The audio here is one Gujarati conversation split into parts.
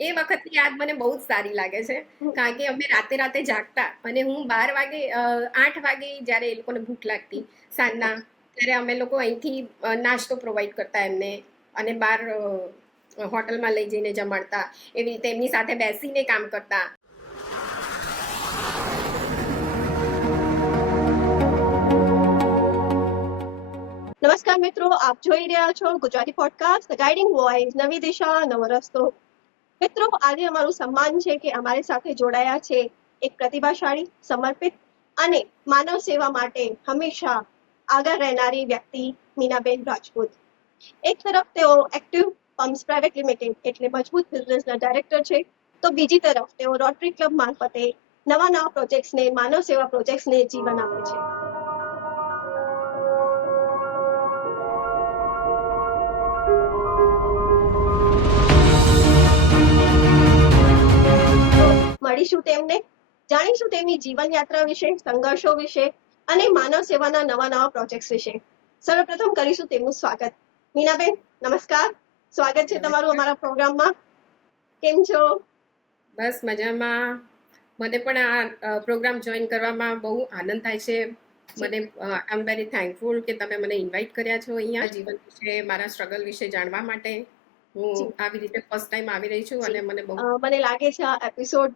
એ વખતની યાદ મને બહુ જ સારી લાગે છે. કારણ કે અમે રાતે રાતે જાગતા અને હું 12 વાગે 8 વાગે જ્યારે એ લોકોને ભૂખ લાગતી સાંજના, ત્યારે અમે લોકો અહીંથી નાસ્તો પ્રોવાઈડ કરતા એમને અને બહાર હોટલમાં લઈ જઈને જમાડતા. એવી રીતે એમની સાથે બેસીને કામ કરતા. નમસ્કાર મિત્રો, આપ જોઈ રહ્યા છો Gujarati podcast the guiding voice, નવી દિશા નવો રસ્તો. મિત્રો, આજે અમારું સન્માન છે કે અમારી સાથે જોડાયા છે એક પ્રતિભાશાળી, સમર્પિત અને માનવ સેવા માટે હંમેશા આગળ રહેનારી વ્યક્તિ મીનાબેન રાજપૂત. એક તરફ તેઓ એક્ટિવ પમ્પ્સ પ્રાઇવેટ લિમિટેડ એટલે મજબૂત બિઝનેસના ડાયરેક્ટર છે, તો બીજી તરફ તેઓ રોટરી ક્લબ મારફતે નવા પ્રોજેક્ટ્સને, માનવ સેવા પ્રોજેક્ટ્સને જીવન આપે છે. મળીશું તેમને, જાણીશું તેમની જીવન યાત્રા વિશે, સંઘર્ષો વિશે અને માનવ સેવાના નવા પ્રોજેક્ટ્સ વિશે. સર્વપ્રથમ કરીશું તેમનું સ્વાગત. મીનાબેન, નમસ્કાર, સ્વાગત છે તમારું અમારા પ્રોગ્રામમાં. કેમ છો? બસ મજામાં. મને પણ આ પ્રોગ્રામ જોઈન કરવામાં બહુ આનંદ થાય છે. મને આઈ એમ વેરી થેન્કફુલ કે તમે મને ઇન્વાઇટ કર્યા છો અહીંયા જીવન વિશે, મારા સ્ટ્રગલ વિશે જાણવા માટે. હું આવી રીતે ફર્સ્ટ ટાઈમ આવી રહી છું અને મને લાગે છે આ એપિસોડ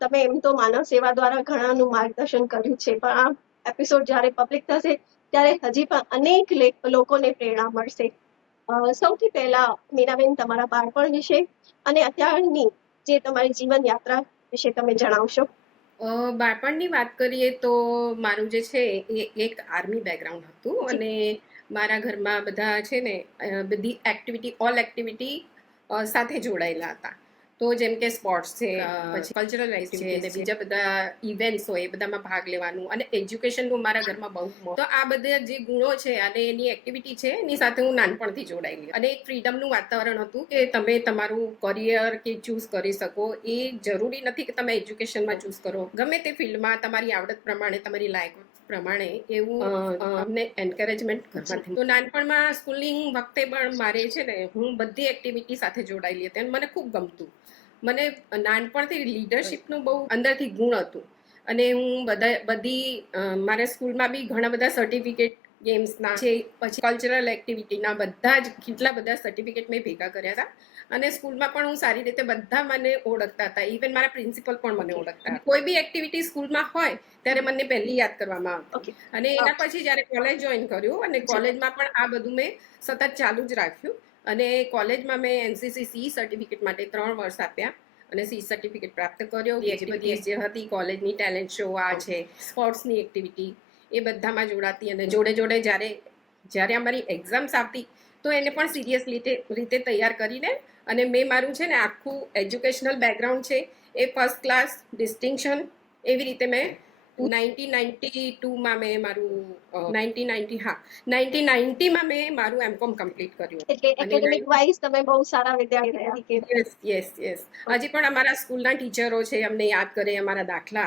તમે એમ તો માનવ સેવા દ્વારા ઘણાનું માર્ગદર્શન કર્યું છે, પણ આ એપિસોડ જ્યારે પબ્લિક થશે ત્યારે હજી પણ અનેક લોકોને પ્રેરણા મળશે. સૌથી પહેલા મીનાબેન, તમારા બાળપણ વિશે અને અત્યારની જે તમારી જીવન યાત્રા વિશે તમે જણાવશો. બાળપણની વાત કરીએ તો મારું જે છે એ એક આર્મી બેકગ્રાઉન્ડ હતું અને મારા ઘરમાં બધા છે ને બધી એક્ટિવિટી, ઓલ એક્ટિવિટી સાથે જોડાયેલા હતા. તો જેમ કે સ્પોર્ટ્સ છે, પછી કલ્ચરલ એક્ટિવિટી છે, બીજા બધા ઇવેન્ટ્સ હોય એ બધામાં ભાગ લેવાનું અને એજ્યુકેશનનું મારા ઘરમાં બહુ. તો આ બધા જે ગુણો છે અને એની એક્ટિવિટી છે એની સાથે હું નાનપણથી જોડાયેલી અને એક ફ્રીડમનું વાતાવરણ હતું કે તમે તમારું કરિયર કે ચૂઝ કરી શકો. એ જરૂરી નથી કે તમે એજ્યુકેશનમાં ચૂઝ કરો, ગમે તે ફિલ્ડમાં તમારી આવડત પ્રમાણે, તમારી લાયકાત પ્રમાણે એવું અમને એન્કરેજમેન્ટ કરવાથી. તો નાનપણમાં સ્કૂલિંગ વખતે પણ મારે છે ને હું બધી એક્ટિવિટી સાથે જોડાયેલી હતી અને મને ખૂબ ગમતું. મને નાનપણથી લીડરશિપનું બહુ અંદરથી ગુણ હતું અને હું બધી મારા સ્કૂલમાં બી ઘણા બધા સર્ટિફિકેટ ગેમ્સના છે, પછી કલ્ચરલ એક્ટિવિટીના બધા જ કેટલા બધા સર્ટિફિકેટ મેં ભેગા કર્યા હતા અને સ્કૂલમાં પણ હું સારી રીતે બધા મને ઓળખતા હતા. ઇવન મારા પ્રિન્સિપલ પણ મને ઓળખતા. કોઈ બી એક્ટિવિટી સ્કૂલમાં હોય ત્યારે મને પહેલી યાદ કરવામાં આવતી. અને એના પછી જ્યારે કોલેજ જોઈન કર્યું અને કોલેજમાં પણ આ બધું મેં સતત ચાલુ જ રાખ્યું અને કોલેજમાં મેં એનસીસી સી સર્ટિફિકેટ માટે 3 વર્ષ આપ્યા અને સી સર્ટિફિકેટ પ્રાપ્ત કર્યો. એક્ટિવિટીઝ જે હતી કોલેજની, ટેલેન્ટ શો આ છે, સ્પોર્ટ્સની એક્ટિવિટી, એ બધામાં જોડાતી અને જોડે જોડે જ્યારે અમારી એક્ઝામ્સ આવતી તો એને પણ સિરિયસ રીતે તૈયાર કરીને અને મેં મારું છે ને આખું એજ્યુકેશનલ બેકગ્રાઉન્ડ છે એ ફર્સ્ટ ક્લાસ ડિસ્ટિંક્શન એવી રીતે મેં 1992માં મેં મારું 1990માં મેં મારું એમકોમ કમ્પ્લીટ કર્યું. એટલે એકેડેમિક વાઇઝ તમે બહુ સારા વિદ્યાર્થી રહ્યા. યસ. હજી પણ અમારા સ્કૂલના ટીચરો છે, અમને યાદ કરે, અમારા દાખલા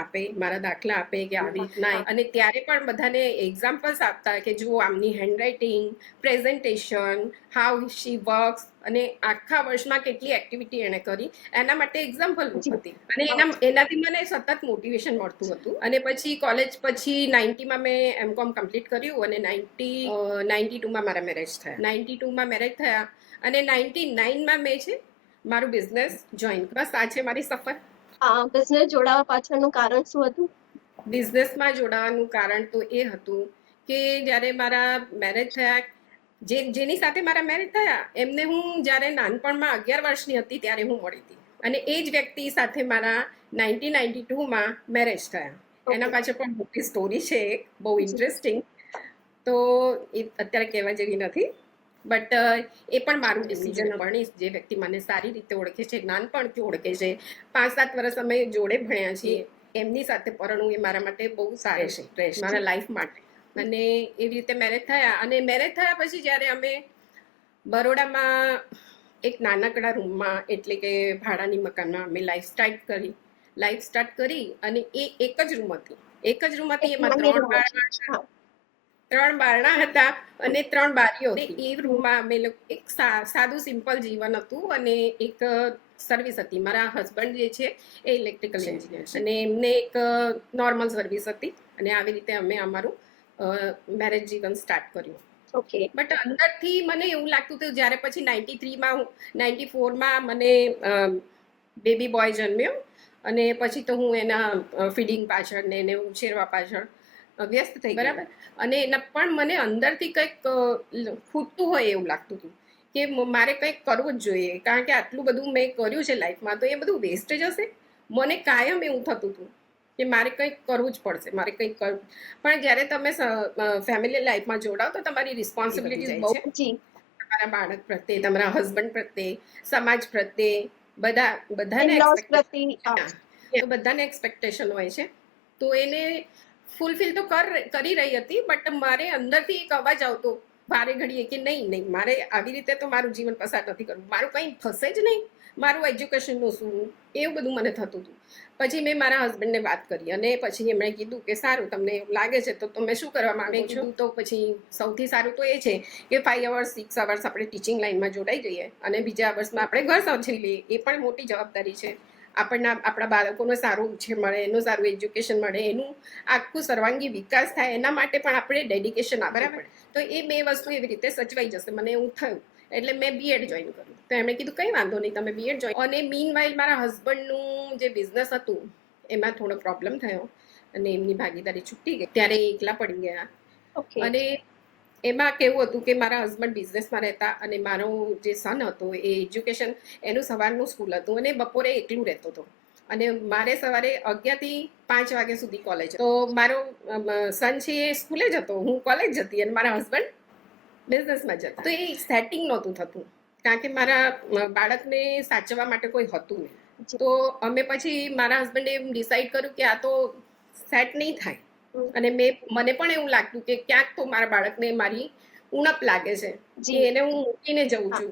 આપે કે આવી રીતના. અને ત્યારે પણ બધાને એક્ઝામ્પલ્સ આપતા કે જુઓ આમની handwriting, presentation, how she works અને આખા વર્ષમાં કેટલી એક્ટિવિટી એણે કરી એના માટે એક્ઝામ્પલ રૂપ હતી. અને એનાથી મને સતત મોટિવેશન મળતું હતું. અને પછી કોલેજ પછી 90માં મેં એમકોમ કમ્પ્લીટ કર્યું અને 92માં મારા મેરેજ થયા અને 99માં મેં છે મારું બિઝનેસ જોઈન. બસ આ છે મારી સફર. બિઝનેસ જોડાવા પાછળનું કારણ શું હતું? બિઝનેસમાં જોડાવાનું કારણ તો એ હતું કે જ્યારે મારા મેરેજ થયા, જેની સાથે મારા મેરેજ થયા એમને હું જ્યારે નાનપણમાં 11 વર્ષની હતી ત્યારે હું મળી હતી અને એ જ વ્યક્તિ સાથે મારા 1992માં મેરેજ થયા. એના પાછળ પણ મોટી સ્ટોરી છે, બહુ ઇન્ટરેસ્ટિંગ. તો એ અત્યારે કહેવા જેવી નથી, બટ એ પણ મારું ડિસિઝન પણ જે વ્યક્તિ મને સારી રીતે ઓળખે છે, નાનપણથી ઓળખે છે, 5-7 વર્ષ અમે જોડે ભણ્યા છીએ, એમની સાથે પરણવું એ મારા માટે બહુ સારું છે મારા લાઈફ માટે. અને એવી રીતે મેરેજ થયા અને મેરેજ થયા પછી જ્યારે અમે બરોડામાં એક નાનકડા રૂમમાં એટલે કે ભાડાની મકાનમાં અમે લાઈફ સ્ટાર્ટ કરી અને એ એક જ રૂમ હતી એમાં 3 બારણા હતા અને 3 બારીઓ હતી. એ રૂમમાં અમે એક સાદું સિમ્પલ જીવન હતું અને એક સર્વિસ હતી. મારા હસબન્ડ જે છે એ ઇલેક્ટ્રિકલ એન્જિનિયર છે અને એમને એક નોર્મલ સર્વિસ હતી અને આવી રીતે અમે અમારું મેરેજ જીવન સ્ટાર્ટ કર્યું. ઓકે. બટ અંદરથી મને એવું લાગતું હતું જ્યારે પછી 93માં 94માં મને બેબી બોય જન્મ્યો અને પછી તો હું એના ફીડિંગ પાછળ ને એને ઉછેરવા પાછળ વ્યસ્ત થઈ બરાબર. અને એના પણ મને અંદરથી કંઈક ખૂટતું હોય એવું લાગતું હતું કે મારે કંઈક કરવું જ જોઈએ, કારણ કે આટલું બધું મેં કર્યું છે લાઈફમાં, તો એ બધું વેસ્ટ જ હશે. મને કાયમ એવું થતું હતું કે મારે કંઈક કરવું જ પડશે, મારે કંઈક કરવું. પણ જ્યારે તમે ફેમિલી લાઈફમાં જોડાઓ તો તમારી રિસ્પોન્સિબિલિટી બહુ છે, જી. તમારા બાળક પ્રત્યે, તમારા હસબન્ડ પ્રત્યે, સમાજ પ્રત્યે, બધાને In-laws પ્રત્યે, તો બધાને એક્સપેક્ટેશન હોય છે. તો એને ફૂલફિલ તો કરી રહી હતી, બટ મારે અંદરથી એક અવાજ આવતો વારે ઘડીએ કે નહીં, મારે આવી રીતે તો મારું જીવન પસાર નથી કરવું, મારું કંઈ થશે જ નહીં, મારું એજ્યુકેશનનું શું, એવું બધું મને થતું હતું. પછી મેં મારા હસબન્ડને વાત કરી અને પછી એમણે કીધું કે સારું, તમને એવું લાગે છે તો તમે શું કરવા માંગો છો? તો પછી સૌથી સારું તો એ છે કે 5 અવર્સ 6 અવર્સ આપણે ટીચિંગ લાઈનમાં જોડાઈ જઈએ અને બીજા અવર્સમાં આપણે ઘર સંભાળી લઈએ. એ પણ મોટી જવાબદારી છે. આપણા બાળકોને સારું ઉછેર મળે, એનું સારું એજ્યુકેશન મળે, એનું આખું સર્વાંગી વિકાસ થાય, એના માટે પણ આપણે ડેડિકેશન આપવું પડે. તો એ બે વસ્તુ એવી રીતે સચવાઈ જશે, મને એવું થયું. એટલે મેં બીએડ જોઈન કર્યું. તો એમણે કીધું કંઈ વાંધો નહીં, તમે બીએડ જોઈન. અને મીનવાઇલ મારા હસબન્ડનું જે બિઝનેસ હતું એમાં થોડો પ્રોબ્લેમ થયો અને એમની ભાગીદારી છૂટી ગઈ. ત્યારે એ એકલા પડી ગયા. અને એમાં કેવું હતું કે મારા હસબન્ડ બિઝનેસમાં રહેતા અને મારો જે સન હતો એ એજ્યુકેશન, એનું સવારનું સ્કૂલ હતું અને બપોરે એકલું રહેતો હતો. અને મારે સવારે 11 થી 5 વાગ્યા સુધી કોલેજ. તો મારો સન છે એ સ્કૂલે જતો, હું કોલેજ જતી અને મારા હસબન્ડ બિઝનેસમાં જતા. તો એ સેટિંગ નહોતું થતું, કારણ કે મારા બાળકને સાચવવા માટે કોઈ હતું નહીં. તો અમે પછી મારા હસબન્ડે એમ ડિસાઈડ કર્યું કે આ તો સેટ નહીં થાય. અને મને પણ એવું લાગતું કે ક્યાંક તો મારા બાળકને મારી ઉણપ લાગે છે કે એને હું મૂકીને જઉં છું.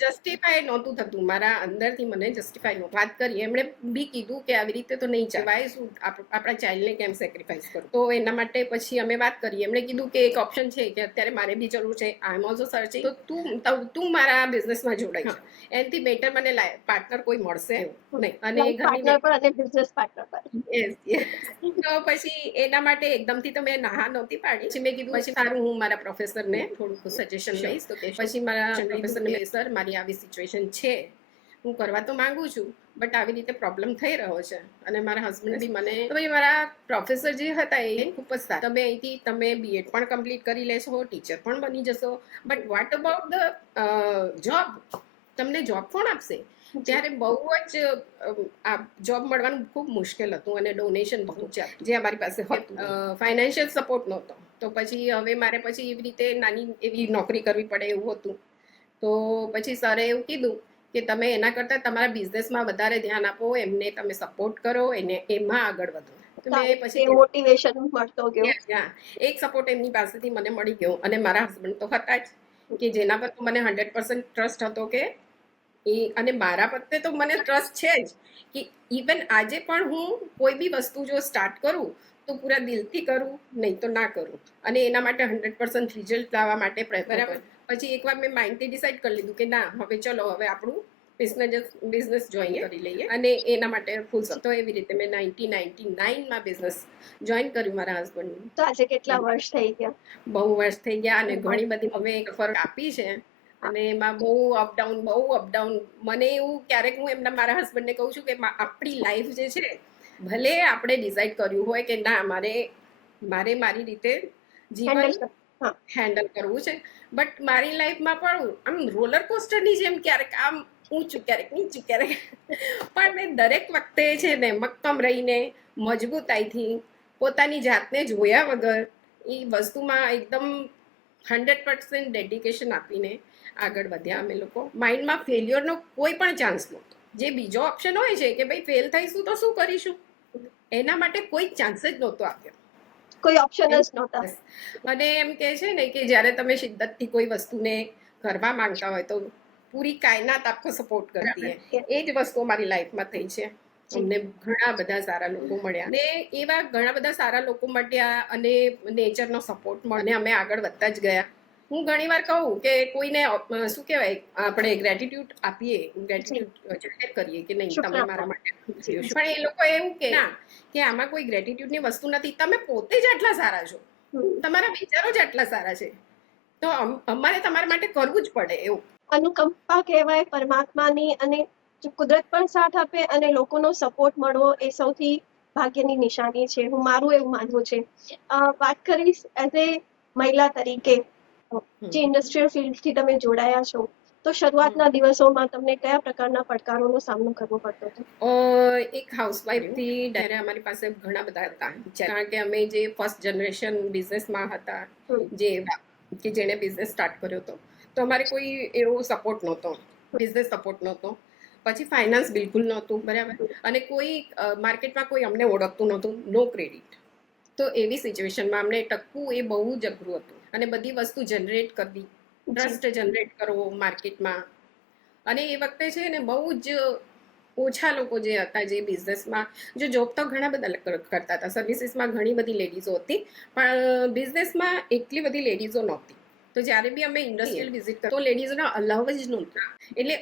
જસ્ટિફાય નહોતું થતું મારા અંદરથી, મને જસ્ટિફાય વાત કરી. એમણે બી કીધું કે આવી રીતે તો નહીં ચાલે, શું આપણા ચાઇલ્ડને કેમ સેક્રિફાઈસ કરું. તો એના માટે પછી અમે વાત કરી. એમણે કીધું કે એક ઓપ્શન છે કે અત્યારે મારે બી જરૂર છે, આઈ એમ ઓલ્સો સર્ચિંગ, તો તું મારા બિઝનેસમાં જોડાઈ જા. એનાથી બેટર મને પાર્ટનર કોઈ મળશે નહીં. અને તો પછી એના માટે એકદમથી તો મેં ના નહોતી પાડી. પછી મેં કીધું પછી સારું, હું મારા પ્રોફેસરને થોડુંક સજેશન લઈશ. તો પછી મારા પ્રોફેસરને સર, મારી આવી સિચ્યુએશન છે, હું કરવા તો માંગુ છું, બટ આવી રીતે પ્રોબ્લેમ થઈ રહ્યો છે. અને મારા હસબન્ડ બી મને, તો ભાઈ મારા પ્રોફેસર જે હતા એ ખૂબ જ સારા, તમે અહીંથી તમે બીએડ પણ કમ્પ્લીટ કરી લેશો, ટીચર પણ બની જશો, but what about the job? તમને જોબ કોણ આપશે? ત્યારે બહુ જ જોબ મળવાનું ખૂબ મુશ્કેલ હતું અને ડોનેશન બહુ છે જે અમારી પાસે હતું, ફાઇનાન્શિયલ સપોર્ટ નહોતો. તો પછી હવે મારે પછી એવી રીતે નાની એવી નોકરી કરવી પડે એવું હતું. તો પછી સરે એવું કીધું કે તમે એના કરતાં તમારા બિઝનેસમાં વધારે ધ્યાન આપો, એમને તમે સપોર્ટ કરો, એને એમાં આગળ વધો. તો મેં પછી મોટિવેશન મળતો ગયો. એક સપોર્ટ એમની પાસેથી મને મળી ગયો. અને મારા હસબન્ડ તો હતા જ કે જેના પર મને 100% ટ્રસ્ટ હતો કે અને મારા પ્રત્યે તો મને ટ્રસ્ટ છે જ કે ઇવન આજે પણ હું કોઈ બી વસ્તુ જો સ્ટાર્ટ કરું તો પૂરા દિલથી કરું, નહીં તો ના કરું. અને એના માટે 100% રિઝલ્ટ લાવવા માટે પ્રયત્ન. બરાબર. પછી એકવાર મેં માઇન્ડથી ડિસાઈડ કરી લીધું કે ના, હવે ચલો, હવે આપણું બિઝનેસ જોઈન કરી લઈએ. અને એના માટે ફૂલ તો એવી રીતે મેં 1999માં બિઝનેસ જોઈન કર્યું મારા હસબન્ડનું. તો આજે કેટલા વર્ષ થઈ ગયા? બહુ વર્ષ થઈ ગયા અને ઘણી બધી હવે ફરક આપી છે. અને એમાં બહુ અપડાઉન. મને એવું ક્યારેક હું મારા હસબન્ડને કહું છું કે આપણી લાઈફ જે છે, ભલે આપણે ડિસાઈડ કર્યું હોય કે ના, મારે મારી રીતે જીવન હેન્ડલ કરવું છે, બટ મારી લાઈફમાં પણ આમ રોલર કોસ્ટરની જેમ ક્યારેક આમ ઊંચું, ક્યારેક નીચું, ક્યારેક પણ મેં દરેક વખતે છે ને મક્કમ રહીને મજબૂતાઈથી પોતાની જાતને જોયા વગર એ વસ્તુમાં એકદમ 100% ડેડિકેશન આપીને આગળ વધ્યા અમે લોકો. માઇન્ડમાં ફેલ્યોરનો કોઈ પણ ચાન્સ નહોતો. જે બીજો ઓપ્શન હોય છે કે ભાઈ ફેલ થઈશું તો શું કરીશું, એના માટે કોઈ ચાન્સ જ નહોતો આપ્યો, કોઈ ઓપ્શન જ નહોતા. અને એમ કે છે ને કે જ્યારે તમે શિદ્દતથી કોઈ વસ્તુને કરવા માંગતા હોય તો પૂરી કાયનાત આખો સપોર્ટ કરતી હોય. એ જ વસ્તુ મારી લાઈફમાં થઈ છે. અમને ઘણા બધા સારા લોકો મળ્યા અને એવા ઘણા બધા સારા લોકો મળ્યા અને નેચરનો સપોર્ટ મળ્યો અને અમે આગળ વધતા જ ગયા. હું ઘણીવાર કહું કે કોઈને શું કહેવાય આપણે ગ્રેટિટ્યુડ આપીએ, ગ્રેટિટ્યુડ જાહેર કરીએ કે નહીં તમે મારા માટે કર્યું છે. પણ એ લોકો એવું કે ના કે આમાં કોઈ ગ્રેટિટ્યુડની વસ્તુ નથી, તમે પોતે જ આટલા સારા છો, તમારા વિચારો જ આટલા સારા છે, તો અમારે તમારા માટે કરવું જ પડે એવું. અનુકંપા કહેવાય પરમાત્માની, અને જો કુદરત પણ સાથ આપે અને લોકોનો સપોર્ટ મળવો એ સૌથી ભાગ્યની નિશાની છે. હું મારું એવું માનવું છે. વાત કરીશ એઝ એ મહિલા તરીકે, જે ઇન્ડસ્ટ્રીયલ ફિલ્ડથી તમે જોડાયા છો, તો શરૂઆતના દિવસોમાં તમને કયા પ્રકારના પડકારોનો સામનો કરવો પડતો હતો? એક હાઉસવાઈફથી ડાયરે અમારી પાસે ઘણા બધા હતા, કારણ કે અમે જે ફર્સ્ટ જનરેશન બિઝનેસમાં હતા, જે કે જેણે બિઝનેસ સ્ટાર્ટ કર્યો હતો, તો અમારે કોઈ એવો સપોર્ટ નહોતો, બિઝનેસ સપોર્ટ નહોતો, પછી ફાઇનાન્સ બિલકુલ નહોતું, બરાબર, અને કોઈ માર્કેટમાં કોઈ અમને ઓળખતું નહોતું, નો ક્રેડિટ. તો એવી સિચ્યુએશનમાં અમને ટકવું એ બહુ જ અઘરું હતું, અને બધી વસ્તુ જનરેટ કરવી, ટ્રસ્ટ જનરેટ કરવો માર્કેટમાં. અને એ વખતે છે ને બહુ જ ઓછા લોકો જે હતા જે બિઝનેસમાં, જો જોબ તો ઘણા બધા કરતા હતા, સર્વિસીસમાં ઘણી બધી લેડીઝો હતી, પણ બિઝનેસમાં એટલી બધી લેડીઝો નહોતી. તો જ્યારે બી અમે ઇન્ડસ્ટ્રીયલ વિઝિટ કરતા તો લેડીઝોના અલાવ જ નહોતા. એટલે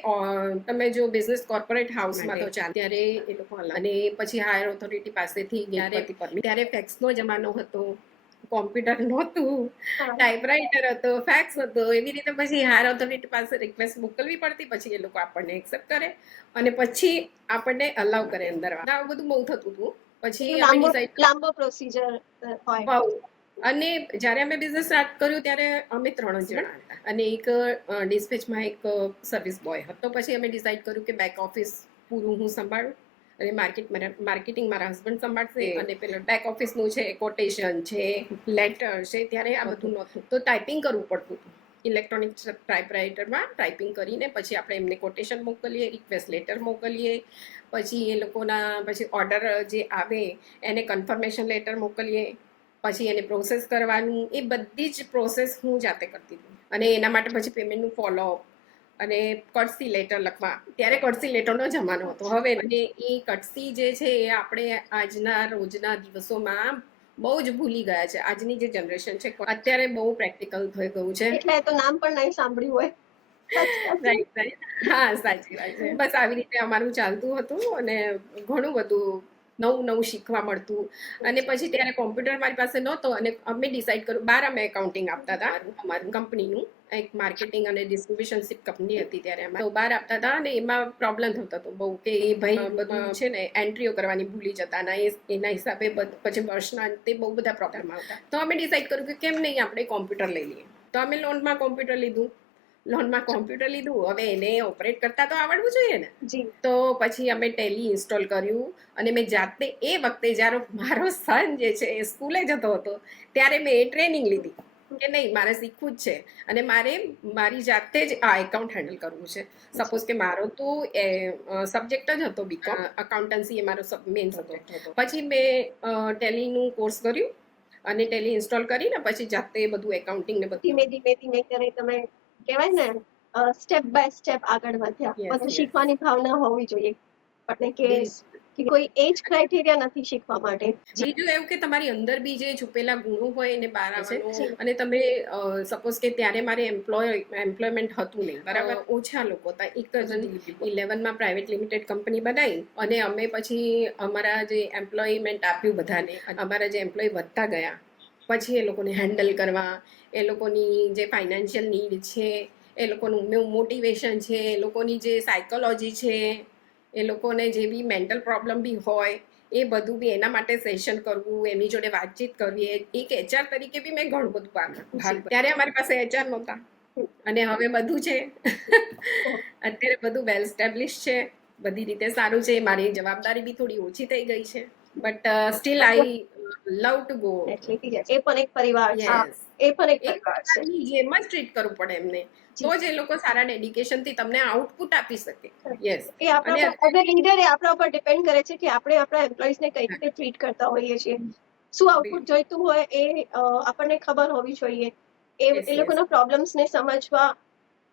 તમે જો બિઝનેસ કોર્પોરેટ હાઉસમાં તો ચાલે, ત્યારે એ લોકો અને પછી હાયર ઓથોરિટી પાસેથી ત્યારે ફેક્સનો જમાનો હતો, કોમ્પ્યુટર નહોતું, ટાઈપરાઇટર હતો, ફેક્સ હતો, એવી રીતે પછી હાયર ઓથોરિટી પાસે રિક્વેસ્ટ મોકલવી પડતી, પછી એ લોકો આપણને એક્સેપ્ટ કરે અને પછી આપણને અલાઉ કરે અંદર. આવું બધું બહુ થતું હતું. પછી લાંબો પ્રોસિજર હોય. અને જ્યારે અમે બિઝનેસ સ્ટાર્ટ કર્યું ત્યારે અમે 3 જ જણા હતા, અને એક ડિસ્પેચમાં એક સર્વિસ બોય હતો. પછી અમે ડિસાઈડ કર્યું કે બેક ઓફિસ પૂરું હું સંભાળું, અને માર્કેટિંગ મારા હસબન્ડ સંભાળશે, અને પેલા બેક ઓફિસનું છે, કોટેશન છે, લેટર છે, ત્યારે આ બધું નહોતું, તો ટાઈપિંગ કરવું પડતું હતું. ઇલેક્ટ્રોનિક ટાઈપરાઇટરમાં ટાઈપિંગ કરીને પછી આપણે એમને કોટેશન મોકલીએ, રિક્વેસ્ટ લેટર મોકલીએ, પછી એ લોકોના પછી ઓર્ડર જે આવે એને કન્ફર્મેશન લેટર મોકલીએ, પછી એને પ્રોસેસ કરવાનું, એ બધી જ પ્રોસેસ હું જાતે કરતી હતી. અને એના માટે પછી પેમેન્ટનું ફોલોઅપ અને કટસી લેટર લખવા. ત્યારે કટસી લેટરનો જમાનો હતો. હવે એ કટસી જે છે એ આપણે આજના રોજના દિવસોમાં બહુ જ ભૂલી ગયા છે. આજની જે જનરેશન છે અત્યારે બહુ પ્રેક્ટિકલ થઈ ગયું છે, એટલે તો નામ પણ નહીં સાંભળ્યું હોય. હા, સાચી વાત છે. બસ આવી રીતે અમારું ચાલતું હતું, અને ઘણું બધું નવું શીખવા મળતું. અને પછી ત્યારે કોમ્પ્યુટર મારી પાસે નહોતો, અને અમે ડિસાઈડ કર્યું, બહાર અમે એકાઉન્ટિંગ આપતા હતા, અમારું કંપનીનું એક માર્કેટિંગ અને ડિસ્ટ્રીબ્યુશનશિપ કંપની હતી ત્યારે અમે, તો બહાર આપતા હતા, અને એમાં પ્રોબ્લેમ થતો હતો બહુ, કે એ ભાઈ બધું છે ને એન્ટ્રીઓ કરવાની ભૂલી જતા, અને એના હિસાબે પછી વર્ષના અંતે બહુ બધા પ્રોબ્લેમ આવતા. તો અમે ડિસાઈડ કર્યું કે કેમ નહીં આપણે કોમ્પ્યુટર લઈ લઈએ. તો અમે લોનમાં કોમ્પ્યુટર લીધું. હવે એને ઓપરેટ કરતા તો આવડવું જોઈએ ને. તો પછી અમે ટેલી ઇન્સ્ટોલ કર્યું, અને મેં જાતે એ વખતે જ્યારે મારો સન જે છે એ સ્કૂલે જતો હતો ત્યારે મેં એ ટ્રેનિંગ લીધી કે નહીં, મારે શીખવું જ છે, અને મારે મારી જાતે જ આ એકાઉન્ટ હેન્ડલ કરવું છે. સપોઝ કે મારો તો સબ્જેક્ટ જ હતો બીકોમ, અકાઉન્ટન્સી એ મારો મેઇન સબ્જેક્ટ હતો. પછી મેં ટેલીનું કોર્સ કર્યું અને ટેલી ઇન્સ્ટોલ કરીને પછી જાતે બધું એકાઉન્ટિંગ ને બધું ધીમે કરે તમે કહેવાય ને સ્ટેપ બાય સ્ટેપ આગળ વધ્યા. બધું શીખવાની ભાવના હોવી જોઈએ આપણે, કે કોઈ એજ ક્રાઇટેરિયા નથી શીખવા માટે. બીજું એવું કે તમારી અંદર બી જે છુપેલા ગુણો હોય એને બહાર આવશે. અને તમે સપોઝ કે ત્યારે મારે એમ્પ્લોયમેન્ટ હતું નહીં, બરાબર, ઓછા લોકો હતા, એક જ 11માં પ્રાઇવેટ લિમિટેડ કંપની બનાવી, અને અમે પછી અમારા જે એમ્પ્લોયમેન્ટ આપ્યું બધાને, અમારા જે એમ્પ્લોય વધતા ગયા, પછી એ લોકોને હેન્ડલ કરવા, એ લોકોની જે ફાઇનાન્શિયલ નીડ છે, એ લોકોનું મોટિવેશન છે, એ લોકોની જે સાયકોલોજી છે, એ લોકોને જે બી મેન્ટલ પ્રોબ્લેમ બી હોય એ બધું બી એના માટે સેશન કરવું, એમની જોડે વાતચીત કરવી, એક એચઆર તરીકે બી મેં ઘણું બધું ભાગ. ત્યારે અમારી પાસે એચઆર નહોતા, અને હવે બધું છે. અત્યારે બધું વેલ એસ્ટેબ્લિશ છે, બધી રીતે સારું છે. મારી જવાબદારી બી થોડી ઓછી થઈ ગઈ છે, but still I love to go. એ પણ એક પરિવાર છે, એ પણ એક પરિવાર છે. જેમ જ ટ્રીટ કરવું પડે એમને, તો જ એ લોકો સારા ડેડિકેશનથી તમને આઉટપુટ આપી શકે. યસ, એ આપણા એઝ અ લીડર એ આપણા ઉપર ડિપેન્ડ કરે છે કે આપણે આપણા એમ્પ્લોઈઝને કઈ રીતે ટ્રીટ કરતા હોઈએ છીએ. શું આઉટપુટ જોઈતું હોય એ આપણને ખબર હોવી જોઈએ. એ લોકોના પ્રોબ્લેમ્સને સમજવા,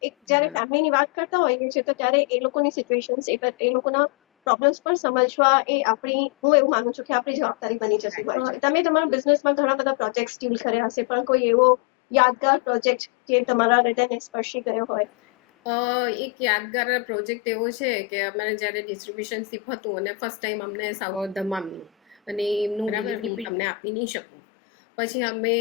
એક જ્યારે ફેમિલીની વાત કરતા હોઈએ છીએ તો ત્યારે એ લોકોની સિચ્યુએશન્સ, એ લોકોના પ્રોબ્લેમ્સ પણ સમજવા એ આપણી, હું એવું માનું છું કે આપણી જવાબદારી બની જતી હોય છે. તમે તમારા બિઝનેસમાં ઘણા બધા પ્રોજેક્ટ્સ ડીલ કર્યા હશે, પણ કોઈ એવો યાદગાર પ્રોજેક્ટ જે તમારા હૃદયને સ્પર્શી ગયો હોય? એક યાદગાર પ્રોજેક્ટ એવો છે કે અમારે જ્યારે ડિસ્ટ્રીબ્યુશનશીપ હતું અને ફર્સ્ટ ટાઈમ અમને દમામનું અને એમનું બરાબર હું તમને આપી નહીં શકું. પછી અમે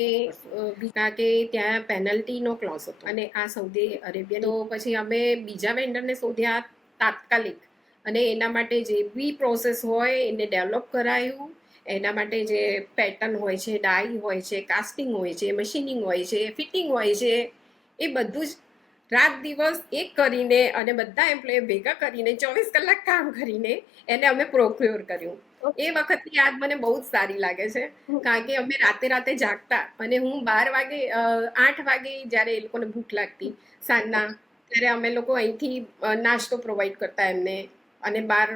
કારણ કે ત્યાં પેનલ્ટીનો ક્લોઝ હતો અને આ સાઉદી અરેબિયા, તો પછી અમે બીજા વેન્ડરને શોધ્યા તાત્કાલિક, અને એના માટે જે બી પ્રોસેસ હોય એને ડેવલપ કરાયું. એના માટે જે પેટર્ન હોય છે, ડાઈ હોય છે, કાસ્ટિંગ હોય છે, મશીનિંગ હોય છે, ફિટિંગ હોય છે, એ બધું જ રાત દિવસ એક કરીને અને બધા એમ્પ્લોય ભેગા કરીને 24 કલાક કામ કરીને એને અમે પ્રોક્યોર કર્યું. એ વખતની યાદ મને બહુ જ સારી લાગે છે, કારણ કે અમે રાતે જાગતા અને હું 12 વાગે 8 વાગે જ્યારે એ લોકોને ભૂખ લાગતી સાંજના, ત્યારે અમે લોકો અહીંથી નાસ્તો પ્રોવાઈડ કરતા એમને અને બહાર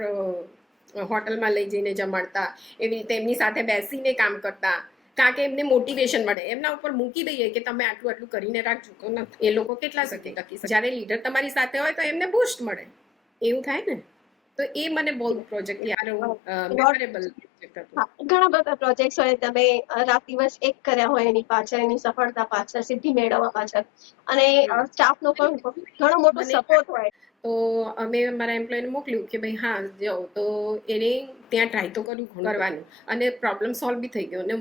હોટલમાં લઈ જઈને જમાડતા. એવી રીતે એમની સાથે બેસીને કામ કરતા, કારણ કે એમને મોટિવેશન મળે. એમના ઉપર મૂકી દઈએ કે તમે આટલું આટલું કરીને રાખજો તો એ લોકો કેટલા શકે ટકી શકે. જ્યારે લીડર તમારી સાથે હોય તો એમને બૂસ્ટ મળે, એવું થાય ને. તો એ મને બહુ પ્રોજેક્ટ મેમોરેબલ પ્રોજેક્ટ હતો. ઘણા બધા પ્રોજેક્ટ્સ હોય, તમે રાત દિવસ એક કર્યા હોય એની પાછળ, એની સફળતા પાછળ, સિદ્ધિ મેળવવા પાછળ, અને સ્ટાફનો પણ ઘણો મોટો સપોર્ટ હોય. તો અમે મારા એમ્પ્લોયને મોકલ્યું કે ભાઈ હા જાઓ, તો એને ત્યાં ટ્રાય તો કર્યું કરવાનું અને પ્રોબ્લેમ સોલ્વ બી થઈ ગયો અને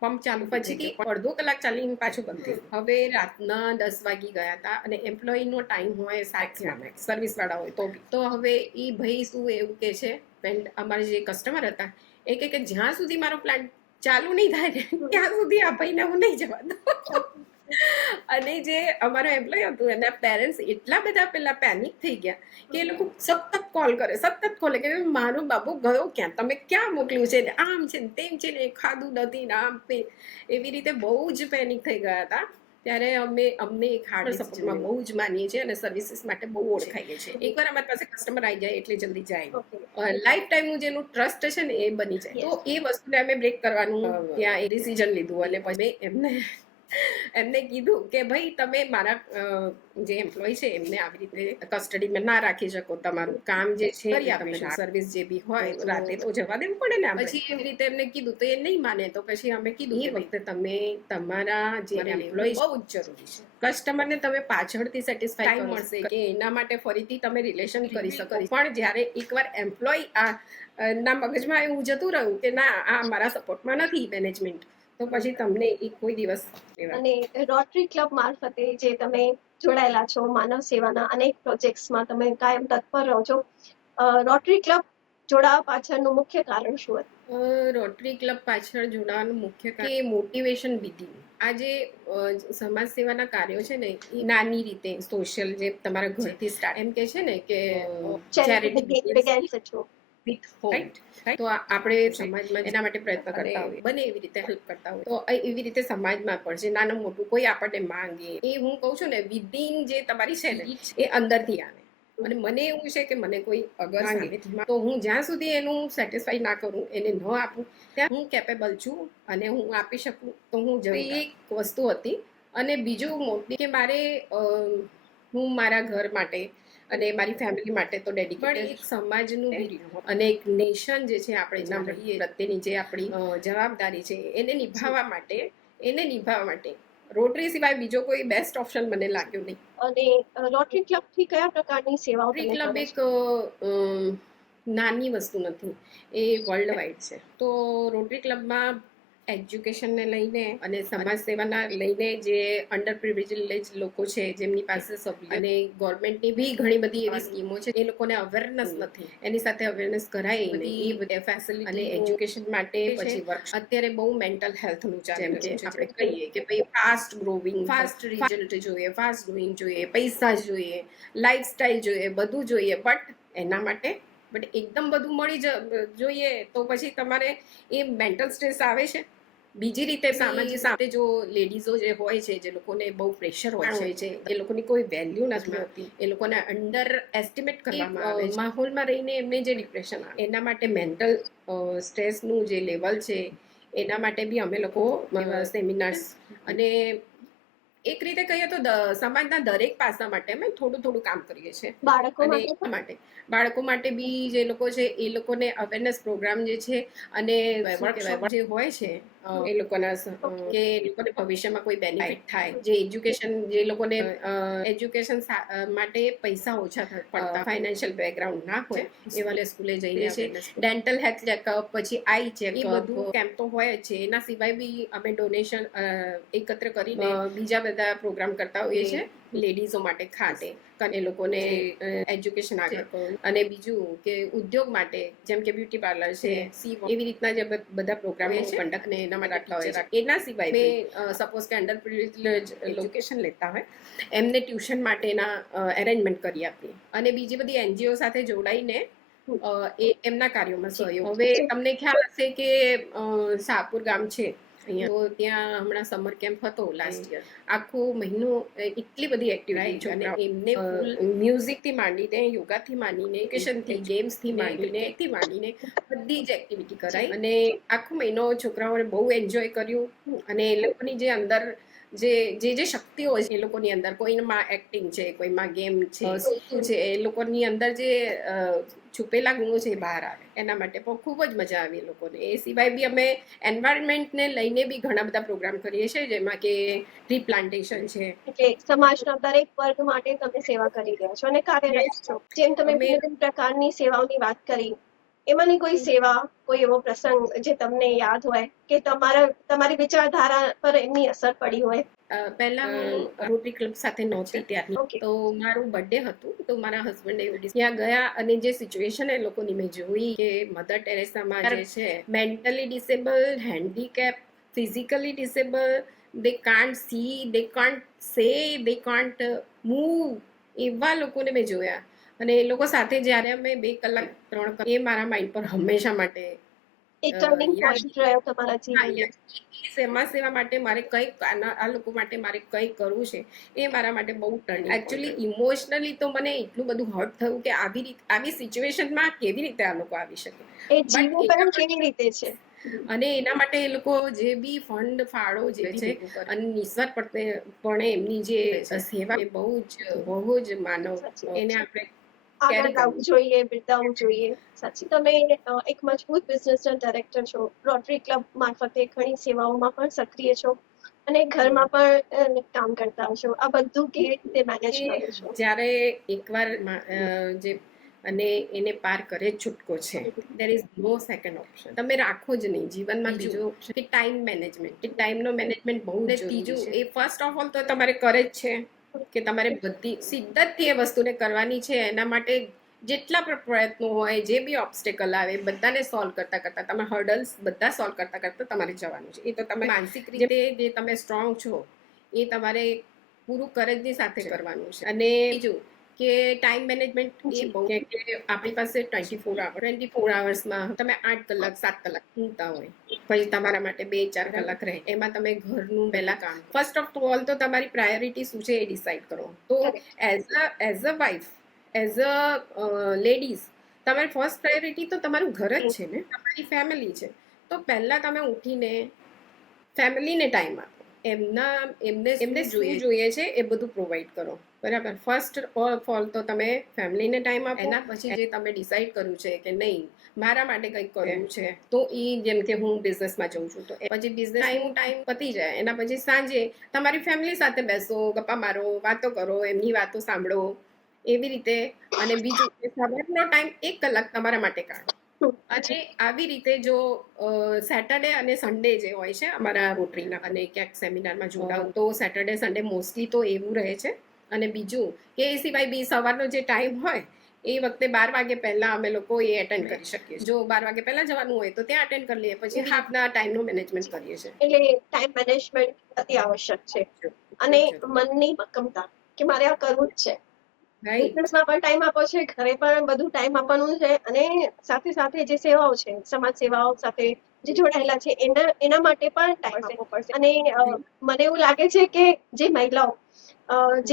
પંપ ચાલુ પછીથી અડધો કલાક ચાલીને પાછું બંધ થયું. હવે રાતના 10 વાગી ગયા હતા અને એમ્પ્લોયનો ટાઈમ હોય 7 સર્વિસ વાળા હોય તો હવે એ ભાઈ શું એવું કે છે, અમારે જે કસ્ટમર હતા એ કે જ્યાં સુધી મારો પ્લાન્ટ ચાલુ નહીં થાય ત્યાં સુધી આ ભાઈને હું નહીં જવા દઉં. અને જે અમારો એમ્પ્લોય હતું એના પેરેન્ટ્સ એટલા બધા પેલા પેનિક થઈ ગયા કે એ લોકો સતત કોલ કરે, સતત કોલ કે મારો બાબુ ગયો ક્યાં, તમે ક્યાં મોકલ્યું છે, આમ છે ને તેમ છે ને, ખાધું નથી ને આમ એવી રીતે બહુ જ પેનિક થઈ ગયા હતા. ત્યારે અમને એક હાર્ડ સપોર્ટમાં બહુ જ માનીએ છીએ અને સર્વિસીસ માટે બહુ ઓળખાઈએ છીએ. એકવાર અમારી પાસે કસ્ટમર આવી જાય એટલે જલ્દી જાય, લાઈફ ટાઈમનું જેનું ટ્રસ્ટ છે ને એ બની જાય. તો એ વસ્તુને અમે બ્રેક કરવાનું ત્યાં એ ડિસિઝન લીધું અને પછી એમને કીધું કે ભાઈ તમે મારા જે એમ્પ્લોય છે એમને આવી રીતે કસ્ટડીમાં ના રાખી શકો, તમારું કામ જે છે કરી આપીશું, સર્વિસ જે બી હોય રાતે તો જવા દેવું પડે ને. પછી એવી રીતે એમને કીધું તો એ નહીં માને, તો પછી અમે કીધું એ વખતે તમે તમારા જે એમ્પ્લોય બહુ જ જરૂરી છે. કસ્ટમરને તમે પાછળથી સેટિસ્ફાઈ મળશે કે એના માટે ફરીથી તમે રિલેશન કરી શકો, પણ જ્યારે એકવાર એમ્પ્લોય ના મગજમાં એવું જતું રહ્યું કે ના આ મારા સપોર્ટમાં નથી મેનેજમેન્ટ, તો પછી તમને એ કોઈ દિવસ. અને રોટરી ક્લબ મારફતે જે તમે જોડાયેલા છો, માનવ સેવાના અનેક પ્રોજેક્ટ્સમાં તમે કાયમ તત્પર રહો છો, રોટરી ક્લબ જોડાવા પાછળનું મુખ્ય કારણ શું હતું? રોટરી ક્લબ પાછળ જોડાવાનું મુખ્ય કારણ મોટિવેશન બીધી. આ જે સમાજ સેવાના કાર્યો છે ને એ નાની રીતે સોશિયલ, જે તમારા ઘરથી સ્ટાર્ટ, એમ કે છે ને કે ચેરિટી વિથ હોમ, તો આપણે સમાજમાં એના માટે પ્રયત્ન કરતા હોય, બને એવી રીતે હેલ્પ કરતા હોય. તો એવી રીતે સમાજમાં પણ છે નાનું મોટું કોઈ આપણને માંગે, એ હું કહું છું ને વિધિન જે તમારી છે ને એ અંદરથી આવે. અને મને એવું છે કે મને કોઈ અગર માંગે તો હું જ્યાં સુધી એનું સેટિસ્ફાઈ ના કરું, એને ન આપું, ત્યાં હું કેપેબલ છું અને હું આપી શકું તો હું જરૂર. એક વસ્તુ હતી. અને બીજું મોટી કે મારે હું મારા ઘર માટે અને મારી ફેમિલી માટે તો ડેડિકેટેડ, એક સમાજનું અને એક નેશન જે છે આપણે નામ રહીએ પ્રત્યેની જે આપણી જવાબદારી છે એને નિભાવવા માટે રોટરી સિવાય બીજો કોઈ બેસ્ટ ઓપ્શન મને લાગ્યો નહીં. અને રોટરી ક્લબ થી કયા પ્રકારની સેવાઓ? રોટરી ક્લબ એક નાની વસ્તુ નથી, એ વર્લ્ડ વાઇડ છે. તો રોટરી ક્લબમાં એજ્યુકેશનને લઈને અને સમાજ સેવાના લઈને જે અંડર પ્રિવિલેજ લોકો છે જેમની પાસે સભ્ય, અને ગવર્મેન્ટની બી ઘણી બધી એવી સ્કીમો છે એ લોકોને અવેરનેસ નથી, એની સાથે અવેરનેસ કરાય એ બધી ફેસિલિટી અને એજ્યુકેશન માટે. પછી અત્યારે બહુ મેન્ટલ હેલ્થનું ચાલે છે. આપણે કહીએ કે ભાઈ ફાસ્ટ ગ્રોવિંગ, ફાસ્ટ રિઝલ્ટ જોઈએ, ફાસ્ટ ગ્રોઈંગ જોઈએ, પૈસા જોઈએ, લાઈફસ્ટાઈલ જોઈએ, બધું જોઈએ, બટ એના માટે એકદમ બધું મળી જોઈએ તો પછી તમારે એ મેન્ટલ સ્ટ્રેસ આવે છે. બીજી રીતે સામાજિક સાથે જો લેડીઝો જે હોય છે, જે લોકોને બહુ પ્રેશર હોય છે, એ લોકોની કોઈ વેલ્યુ નથી હોતી, એ લોકોને અંડર એસ્ટિમેટ કરવામાં આવે છે, માહોલમાં રહીને એમને જે ડિપ્રેશન આવે, એના માટે મેન્ટલ સ્ટ્રેસનું જે લેવલ છે એના માટે બી અમે લોકો સેમિનાર્સ અને એક રીતે કહીએ તો સમાજના દરેક પાસા માટે અમે થોડું થોડું કામ કરીએ છીએ. બાળકો અને માટે એટલા માટે બાળકો માટે બી જે લોકો છે એ લોકોને અવેરનેસ પ્રોગ્રામ જે છે અને વર્કશોપ જે હોય છે એ લોકોના કે એ લોકોને ભવિષ્યમાં કોઈ બેનિફિટ થાય, જે એજ્યુકેશન જે લોકોને એજ્યુકેશન માટે પૈસા ઓછા પડતા, ફાઇનાન્શિયલ બેકગ્રાઉન્ડ ના હોય એવા સ્કૂલે જઈએ છીએ. ડેન્ટલ હેલ્થ ચેકઅપ, પછી આઈ ચેકઅપ, એ બધું કેમ્પ તો હોય જ છે. એના સિવાય બી અમે ડોનેશન એકત્ર કરીને બીજા બધા પ્રોગ્રામ કરતા હોઈએ છીએ લેડીઝો માટે ખાસ, એ લોકોને એજ્યુકેશન આગળ. અને બીજું કે ઉદ્યોગ માટે, જેમ કે બ્યુટી પાર્લર છે, એવી રીતના જે બધા પ્રોગ્રામ છે કંડક્ટ ને એના માટે રાખતા હોય છે. એના સિવાય સપોઝ કે અંડર પ્રિવિલેજ એજ્યુકેશન લેતા હોય એમને ટ્યુશન માટેના એરેન્જમેન્ટ કરી આપીએ. અને બીજી બધી એનજીઓ સાથે જોડાઈને એ એમના કાર્યોમાં સહયોગ. હવે તમને ખ્યાલ હશે કે શાહપુર ગામ છે અહીંયા, તો ત્યાં હમણાં સમર કેમ્પ હતો લાસ્ટ યર. આખો મહિનો એટલી બધી એક્ટિવિટી છે અને એમને મ્યુઝિક થી માંડીને, યોગા થી માંડીને, એજ્યુકેશન થી, ગેમ્સ થી માંડીને બધી જ એક્ટિવિટી કરાઈ. અને આખો મહિનો છોકરાઓએ બહુ એન્જોય કર્યું. અને એ લોકોની જે અંદર જે શક્તિઓ છે એ લોકોની અંદર, કોઈમાં એક્ટિંગ છે, કોઈમાં ગેમ છે, શું છે, એ લોકોની અંદર જે છુપેલા ગુણો છે એ બહાર આવે. એના માટે પણ ખૂબ જ મજા આવી એ લોકોને. એ સિવાય બી અમે એન્વાયરમેન્ટને લઈને બી ઘણા બધા પ્રોગ્રામ કરીએ છીએ, જેમાં કે ટ્રી પ્લાન્ટેશન છે. એટલે સમાજના દરેક વર્ગ માટે તમે સેવા કરી રહ્યા છો અને કાર્યરત છો. જેમ તમે વિવિધ પ્રકારની સેવાઓની વાત કરી, એમાંની કોઈ સેવા, કોઈ એવો પ્રસંગ જે તમને યાદ હોય કે તમારી વિચારધારા પર એમની અસર પડી હોય? પહેલા હું રોટરી ક્લબ સાથે નહોતી ત્યારની, તો મારું બર્થડે હતું, તો મારા હસબન્ડે ત્યાં ગયા અને જે સિચ્યુએશન એ લોકોની મેં જોઈ કે મધર ટેરેસામાં જે છે mentally disable, handicap, physically disable, they can't see, they can't say, they can't move, એવા લોકોને મેં જોયા. અને એ લોકો સાથે જ્યારે અમે 2 કલાક 3 કલાક, એ મારા માઇન્ડ પર હંમેશા માટે એક ટર્નિંગ પોઈન્ટ રહ્યો તમારા જીવનમાં. સેવા માટે મારે કંઈક આ લોકો માટે મારે કંઈક કરવું છે, એ મારા માટે બહુ ટર્નિંગ. એકચ્યુઅલી ઇમોશનલી તો મને એટલું બધું હર્ટ થયું કે આવી સિચ્યુએશનમાં કેવી રીતે આ લોકો આવી શકે, એ જીવવું પણ કેવી રીતે છે. અને એના માટે એ લોકો જે બી ફંડ ફાળો જે છે અને નિસ્વાર્થપણે એમની જે સેવા એ બહુ જ માનવ, એને આપણે આગળ લાવવું જોઈએ, બિરદાવવું જોઈએ. સાચી. તમે એક મજબૂત બિઝનેસના ડાયરેક્ટર છો, રોટરી ક્લબ મારફતે ઘણી સેવાઓમાં પણ સક્રિય છો અને ઘરમાં પણ કામ કરતા છો. આ બધું કેવી રીતે મેનેજ કરો છો? જ્યારે એકવાર જે અને એને પાર કરે છૂટકો છે, there is no second option. તમે રાખો જ નહીં જીવનમાં. બીજું કે ટાઈમ મેનેજમેન્ટ, કે ટાઈમનો મેનેજમેન્ટ બહુ જ ત્રીજું એ ફર્સ્ટ ઓફ ઓલ તો તમારે કરે જ છે કે તમારે બધી શિદ્દતથી એ વસ્તુને કરવાની છે. એના માટે જેટલા પણ પ્રયત્નો હોય, જે બી ઓબ્સ્ટેકલ આવે, બધાને સોલ્વ કરતા તમે હર્ડલ્સ બધા સોલ્વ કરતા તમારે જવાનું છે. એ તો તમે માનસિક રીતે જે તમે સ્ટ્રોંગ છો એ તમારે પૂરું કરજની સાથે કરવાનું છે. અને બીજું કે ટાઈમ મેનેજમેન્ટ એ બહુ, કે આપણી પાસે 24 અવર્સમાં તમે 8 કલાક 7 કલાક ઊંઘતા હોય, પછી તમારા માટે 2-4 કલાક રહે, એમાં તમે ઘરનું પહેલા કામ. ફર્સ્ટ ઓફ ઓલ તો તમારી પ્રાયોરિટી શું છે એ ડિસાઈડ કરો. તો as a wife, as a ladies, તમારી ફર્સ્ટ પ્રાયોરિટી તો તમારું ઘર જ છે ને, તમારી ફેમિલી છે. તો પહેલા તમે ઉઠીને ફેમિલીને ટાઈમ આપો, એમને શું જોઈએ છે એ બધું પ્રોવાઈડ કરો. બરાબર. ફર્સ્ટ ઓફ ઓલ તો તમે ફેમિલીને ટાઈમ આપો. એના પછી જે તમે ડિસાઈડ કર્યું છે કે નહીં મારા માટે કંઈક કરવું છે, તો એ જેમ કે હું બિઝનેસમાં જઉં છું, તો પછી બિઝનેસ ટાઈમ પતી જાય, એના પછી સાંજે તમારી ફેમિલી સાથે બેસો, ગપ્પા મારો, વાતો કરો, એમની વાતો સાંભળો, એવી રીતે. અને બીજું સવારનો ટાઈમ 1 કલાક તમારા માટે કાઢો. અને આવી રીતે જો સેટરડે અને સન્ડે જે હોય છે અમારા રોટરીના, અને ક્યાંક સેમિનારમાં જોડાવું તો સેટરડે સન્ડે મોસ્ટલી તો એવું રહે છે. અને બીજું કે એ સિવાય બી સવારનો જે ટાઈમ હોય એ વખતે 12 વાગે પહેલા અમે લોકો એ એટેન્ડ કરી શકીએ. જો 12 વાગે પહેલા જવાનું હોય તો ત્યાં અટેન્ડ કરી લઈએ, પછી હાફના ટાઈમનું મેનેજમેન્ટ કરીએ છીએ. એટલે ટાઈમ મેનેજમેન્ટ અતિ આવશ્યક છે. અને મનની મક્કમતા કે મારે આ કરવું જ છે. બિઝનેસમાં પણ ટાઈમ આપો છે, ઘરે પણ બધું ટાઈમ આપવાનું છે, અને સાથે સાથે જે સેવાઓ છે, સમાજ સેવાઓ સાથે જે જોડાયેલા છે એના માટે પણ ટાઈમ આપવો પડશે. અને મને એવું લાગે છે કે જે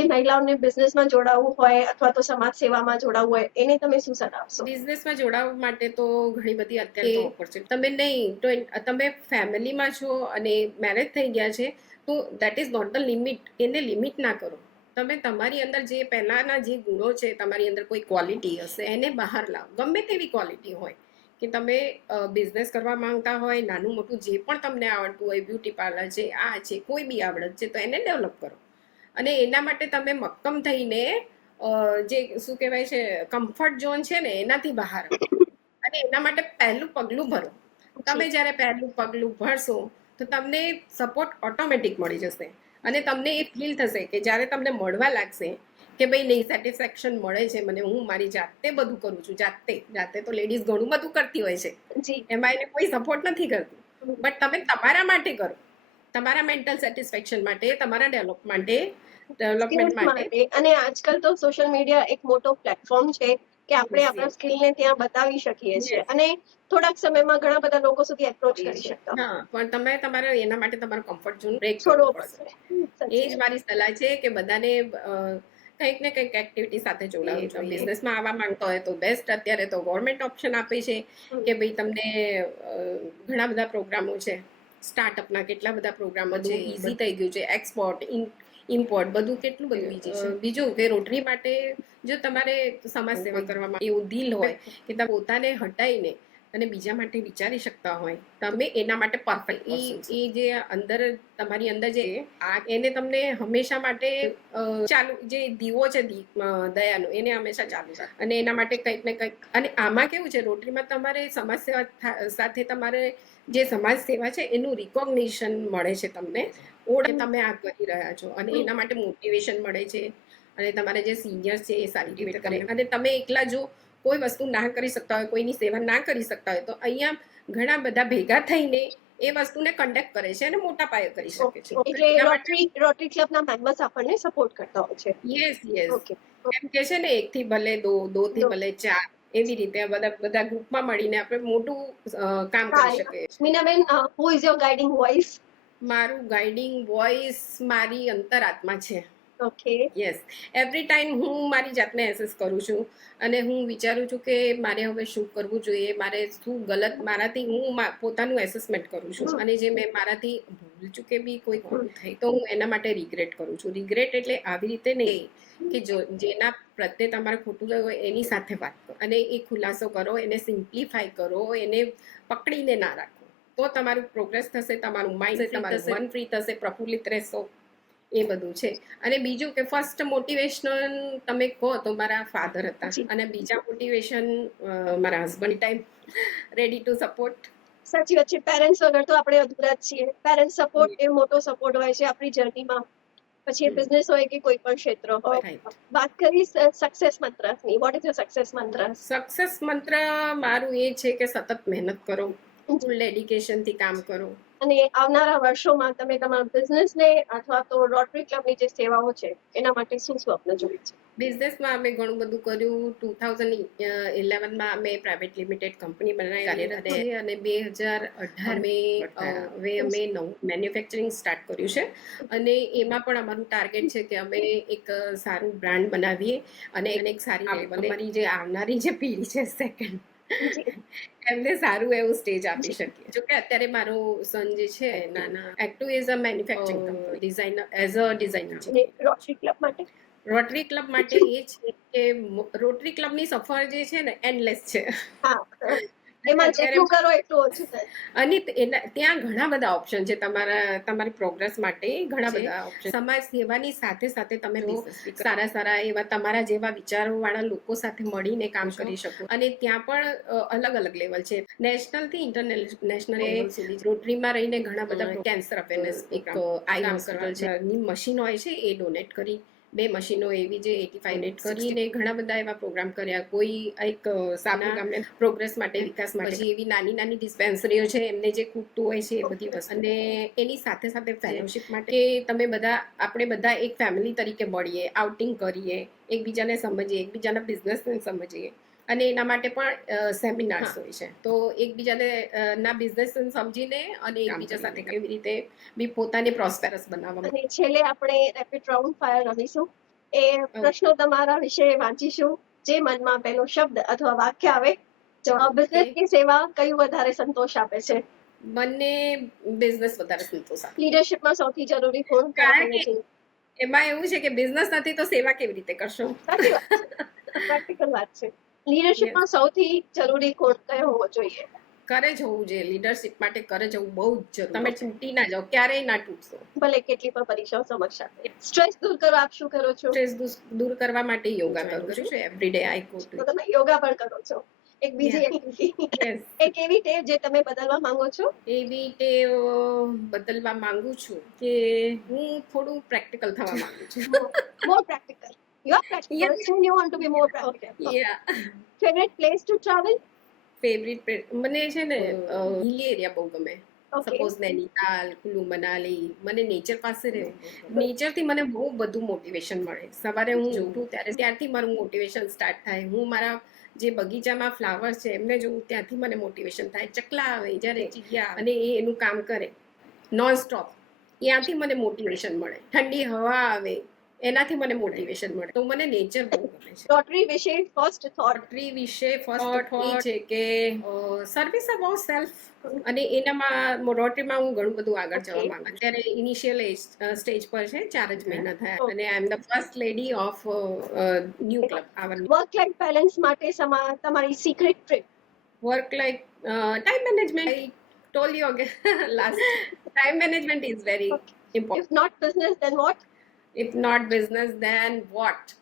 મહિલાઓને બિઝનેસમાં જોડાવવું હોય અથવા તો સમાજ સેવામાં જોડાવવું હોય, એને તમે શું સલાહ આપશો? બિઝનેસમાં જોડાવવા માટે તો ઘણી બધી અત્યારે ઓપોર્ચ્યુનિટી. તમે નહીં તો તમે ફેમિલીમાં છો અને મેરેજ થઈ ગયા છે તો that is not the limit. એને લિમિટ ના કરો. તમે તમારી અંદર જે પહેલાના જે ગુણો છે, તમારી અંદર કોઈ ક્વોલિટી હશે, એને બહાર લાવો. ગમે તેવી ક્વોલિટી હોય, કે તમે બિઝનેસ કરવા માંગતા હોય, નાનું મોટું જે પણ તમને આવડતું હોય, બ્યુટી પાર્લર છે, આ છે, કોઈ બી આવડત છે, તો એને ડેવલપ કરો. અને એના માટે તમે મક્કમ થઈને જે શું કહેવાય છે, કમ્ફર્ટ ઝોન છે ને, એનાથી બહાર આવો. અને એના માટે પહેલું પગલું ભરો. તમે જ્યારે પહેલું પગલું ભરશો તો તમને સપોર્ટ ઓટોમેટિક મળી જશે. અને તમને એ ફીલ થશે કે જ્યારે તમને મળવા લાગશે કે ભાઈ નહીં, સેટિસ્ફેક્શન મળે છે મને, હું મારી જાતે બધું કરું છું. જાતે તો લેડીઝ ઘણું બધું કરતી હોય છે, જી એમાં એને કોઈ સપોર્ટ નથી કરતું. બટ તમે તમારા માટે કરો, તમારા મેન્ટલ સેટિસ્ફેક્શન માટે, તમારા ડેવલપમેન્ટ માટે. અને આજકાલ તો સોશિયલ મીડિયા એક મોટો પ્લેટફોર્મ છે કે આપણે આપણા સ્કિલને ત્યાં બતાવી શકીએ છીએ અને થોડાક સમયમાં ઘણા બધા લોકો સુધી એપ્રોચ કરી શકતા. હા, પણ તમે તમારા એના માટે તમારો કમ્ફર્ટ ઝોન બ્રેક છોડવો કરવો પડશે. પડશે. એ જ મારી સલાહ છે કે બધાને કંઈક ને કંઈક એક્ટિવિટી સાથે જોડાવું જોઈએ. બિઝનેસમાં આવવા માંગતા હોય તો બેસ્ટ. અત્યારે તો ગવર્મેન્ટ ઓપ્શન આપે છે કે ભાઈ તમને ઘણા બધા પ્રોગ્રામો છે, સ્ટાર્ટઅપના કેટલા બધા પ્રોગ્રામો છે, ઇઝી થઈ ગયું છે. એક્સપોર્ટ, ઇમ્પોર્ટ બધું કેટલું બધું ઇઝી છે. બીજું કે રોટરી માટે જો તમારે સમાજ સેવા કરવામાં એવું દિલ હોય કે તમે પોતાને હટાઈને અને બીજા માટે વિચારી શકતા હોય, તમે એના માટે પરફેક્ટ. એ જે અંદર તમારી અંદર જે એને તમને હંમેશા માટે ચાલુ, જે દીવો છે દયાનો, એને હંમેશા ચાલુ રાખો. અને એના માટે કંઈક ને કંઈક. અને આમાં કેવું છે, રોટરીમાં તમારે સમાજ સેવા સાથે તમારે જે સમાજ સેવા છે એનું રિકોગ્નિશન મળે છે તમને, તમે આ કરી રહ્યા છો. અને એના માટે મોટિવેશન મળે છે. અને તમારા જે સિનિયર્સ છે એ સારી રીતે કરે. અને તમે એકલા જો કોઈ વસ્તુ ના કરી શકતા હોય, કોઈની સેવા ના કરી શકતા હોય, તો અહીંયા ઘણા બધા ભેગા થઈને એ વસ્તુને કન્ડક્ટ કરે છે અને મોટા પાયે કરી શકે છે. એટલે રોટરી ક્લબના મેમ્બર્સ આપણને સપોર્ટ કરતા હોય છે. યસ. એમ કે છે ને, 1 થી ભલે 2, 2 થી ભલે 4, એવી રીતે બધા ગ્રુપમાં મળીને આપણે મોટું કામ કરી શકીએ. Meenaben, who is your guiding voice? મારું ગાઈડિંગ વોઇસ મારી અંતરાત્મા છે. ઓકે. યસ. એવરી ટાઈમ હું મારી જાતને એસેસ કરું છું અને હું વિચારું છું કે મારે હવે શું કરવું જોઈએ, મારે શું ગલત, મારાથી હું પોતાનું એસેસમેન્ટ કરું છું. અને જે મેં મારાથી ભૂલ ચૂકે બી કોઈ ખોટું થઈ તો હું એના માટે રિગ્રેટ કરું છું. રિગ્રેટ એટલે આવી રીતે નહીં કે જેના પ્રત્યે તમારે ખોટું થયું હોય એની સાથે વાત કરો અને એ ખુલાસો કરો, એને સિમ્પ્લિફાય કરો, એને પકડીને ના રાખો. તો તમારું પ્રોગ્રેસ થશે, તમારું માઇન્ડ, તમારું મન ફ્રી થશે, પ્રફુલ્લિત રહેશો. એ બધું છે. અને બીજું કે ફર્સ્ટ મોટિવેશન તમે કહો તો મારા ફાધર હતા. અને બીજા મોટિવેશન મારા husband time ready to support. સાચી વાત છે. પેરેન્ટ્સ વગર તો આપણે અધૂરા જ છીએ. પેરેન્ટ્સ સપોર્ટ એ મોટો સપોર્ટ હોય છે આપણી જર્નીમાં. પછી બિઝનેસ હોય કે કોઈ પણ ક્ષેત્ર હોય. વાત કરી સક્સેસ મંત્રની. What is your success mantra? Success mantra મારું એ છે કે સતત મહેનત કરો, ફૂલ ડેડિકેશનથી કામ કરો. અને આવનારા વર્ષોમાં તમે તમારા બિઝનેસને અથવા તો રોટરી ક્લબની જે સેવાઓ છે એના માટે શું સ્વપ્ન જોયું છે? બિઝનેસમાં અમે ઘણું બધું કર્યું. 2011માં અમે પ્રાઇવેટ લિમિટેડ કંપની બનાવી અને 2018 અમે નવું મેન્યુફેક્ચરિંગ સ્ટાર્ટ કર્યું છે. અને એમાં પણ અમારું ટાર્ગેટ છે કે અમે એક સારું બ્રાન્ડ બનાવીએ અને એને એક સારી અમારી જે આવનારી જે પેઢી છે સેકન્ડ, એમને સારું એવું સ્ટેજ આપી શકીએ. જો કે અત્યારે મારો સન જે છે નાના active as a manufacturing designer, as a designer છે. રોટરી ક્લબ માટે એ છે કે રોટરી ક્લબની સફર જે છે ને એન્ડલેસ છે. એમાં જેટલું કરો એટલું ઓછું થાય. અને ત્યાં ઘણા બધા ઓપ્શન છે તમારી પ્રોગ્રેસ માટે. ઘણા બધા ઓપ્શન. સમાજ સેવાની સાથે સાથે તમે સારા એવા તમારા જેવા વિચારો વાળા લોકો સાથે મળીને કામ કરી શકો. અને ત્યાં પણ અલગ અલગ લેવલ છે, નેશનલ થી ઇન્ટરનેશનલ સુધી. રોટરીમાં રહીને ઘણા બધા કેન્સર અવેરનેસ, એક આઈ હોસ્પિટલ છે, મશીન હોય છે એ ડોનેટ કરી, 2 મશીનો એવી જે 85 ડોનેટ કરીને ઘણા બધા એવા પ્રોગ્રામ કર્યા. કોઈ એક સાના ગામને પ્રોગ્રેસ માટે, વિકાસ માટે, એવી નાની ડિસ્પેન્સરીઓ છે એમને જે ખૂટતું હોય છે એ બધી વસ્તુ. અને એની સાથે સાથે ફેલોશિપ માટે કે આપણે બધા એક ફેમિલી તરીકે મળીએ, આઉટિંગ કરીએ, એકબીજાને સમજીએ, એકબીજાના બિઝનેસને સમજીએ. અને એના માટે પણ સેમિનાર્સ હોય છે. તો એકબીજાને ના બિઝનેસ સમજીને અને એકબીજા સાથે કેવી રીતે બી પોતાને પ્રોસ્પેરસ બનાવવા. અને છેલ્લે આપણે રેપિડ રાઉન્ડ ફાયર રમીશું. એ પ્રશ્નો તમારા વિશે વાંચીશું. જે મનમાં પહેલો શબ્દ અથવા વાક્ય આવે, બિઝનેસ કે સેવા કયું વધારે સંતોષ આપે છે? મને બિઝનેસ વધારે સંતોષ આપે. લીડરશિપમાં સૌથી જરૂરી ગુણ કારણ કયો કે છે? એમાં એવું છે કે બિઝનેસ નથી તો સેવા કેવી રીતે કરશો? સાચી વાત છે, પ્રેક્ટિકલ વાત છે. લીડરશિપમાં સૌથી જરૂરી ગુણ કયો હોવો જોઈએ? કરે જવું જોઈએ. લીડરશિપ માટે કરે જવું બહુ જ જરૂરી. તમે તૂટી ના જાઓ, ક્યારેય ના તૂટશો. ભલે કેટલી પણ પરીક્ષાઓ સમક્ષ આવે. સ્ટ્રેસ દૂર કરવા આપ શું કરો છો? સ્ટ્રેસ દૂર કરવા માટે યોગા કરું છું. એવરી ડે આઈ ગો તો ટુ. તમે યોગા પણ કરો છો. એક બીજી એક્ટિવિટી, યસ. એક એવી ટેવ જે તમે બદલવા માંગો છો? એવી ટેવ બદલવા માંગુ છું કે હું થોડું પ્રેક્ટિકલ થવા માંગુ છું. More practical. You are practical, Yeah. so you want to be more practical. Yeah. Favorite place to travel? Favourite મને છે ને હિલી એરિયા બહુ ગમે. Okay. સપોઝ નૈનીતાલ, કુલુ મનાલી. મને નેચર પાસે રહેવું. નેચરથી મને બહુ બધું મોટિવેશન મળે. સવારે હું ઉઠું ત્યારથી મારું મોટિવેશન સ્ટાર્ટ થાય. હું મારા જે બગીચામાં ફ્લાવર્સ છે એમને જોઉં ત્યાંથી મને મોટિવેશન થાય. ચકલા આવે જ્યારે ચીડિયા અને એ એનું કામ કરે નોન સ્ટોપ, ત્યાંથી મને મોટિવેશન મળે. ઠંડી હવા આવે એનાથી મને મોટિવેશન મળે. તો મને નેચર બહુ ગમે છે. રોટરી વિશે ફર્સ્ટ થોટ? રોટરી વિશે ફર્સ્ટ થોટ એ છે કે સર્વિસ અબાઉટ સેલ્ફ. અને એનામાં રોટરીમાં હું ઘણું બધું આગળ જવા માંગુ છું. અત્યારે ઇનિશિયલ સ્ટેજ પર છે, 4 જ મહિના થયા અને I am the first lady of new club. Work life balance માટે તમારી secret trip? Work life time management. I told you again last, time management is very important. If not business, then what? If not business, then what?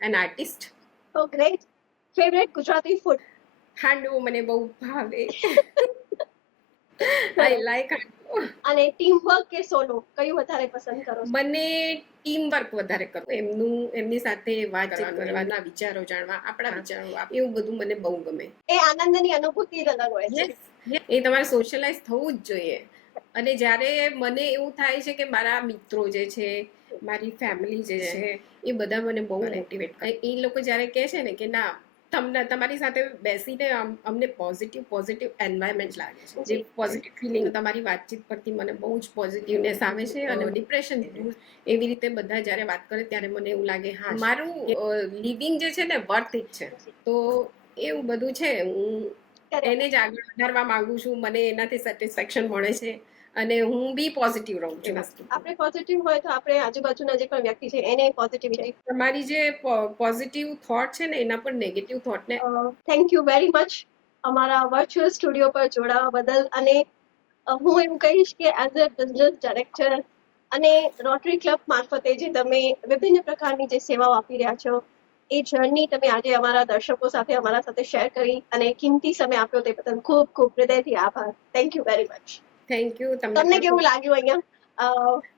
An artist. Oh, great. Favorite Gujarati food? Handvo મને બહુ ભાવે. I like handvo. અને ટીમ વર્ક કે સોલો કયું વધારે પસંદ કરો છો? મને ટીમ વર્ક વધારે કરવું. એમની સાથે વાતચીત કરવાના, વિચારો જાણવા, આપણા વિચારો, એવું બધું મને બહુ ગમે. એ આનંદની અનુભૂતિ જ અલગ હોય છે. એ તમારે સોશિયલાઇઝ થવું જ જોઈએ. અને જ્યારે મને એવું થાય છે કે મારા મિત્રો જે છે, મારી ફેમિલી જે છે, એ બધા મને બહુ મોટિવેટ કરે. એ લોકો જ્યારે કહે છે ને કે ના, તમારી સાથે બેસીને અમને પોઝિટિવ એન્વાયરમેન્ટ લાગે છે, જે પોઝિટિવ ફિલિંગ તમારી વાતચીત પરથી મને બહુ જ પોઝિટિવનેસ આવે છે અને ડિપ્રેશન એવી રીતે બધા જ્યારે વાત કરે ત્યારે મને એવું લાગે હા મારું લિવિંગ જે છે ને વર્થ ઇટ છે. તો એવું બધું છે. હું એને જ આગળ વધારવા માંગુ છું. મને એનાથી સેટિસ્ફેક્શન મળે છે અને હું બી પોઝિટિવ રહું છું. આપણે પોઝિટિવ હોય તો આપણે આજુબાજુના જે પણ વ્યક્તિ છે એને પોઝિટિવિટી. તમારી જે પોઝિટિવ થોટ છે ને એના પર નેગેટિવ થોટને. થેન્ક યુ વેરી મચ અમારા વર્ચ્યુઅલ સ્ટુડિયો પર જોડાવા બદલ. અને હું એવું કહીશ કે એઝ અ બિઝનેસ ડાયરેક્ટર અને રોટરી ક્લબ મારફતે જે તમે વિભિન્ન પ્રકારની જે સેવાઓ આપી રહ્યા છો, એ જર્ની તમે આજે અમારા દર્શકો સાથે અમારા સાથે શેર કરી અને કિંમતી સમય આપ્યો તે બદલ ખૂબ ખૂબ હૃદયથી આભાર. Thank you very much. Thank you. તમને કેવું લાગ્યું અહીંયા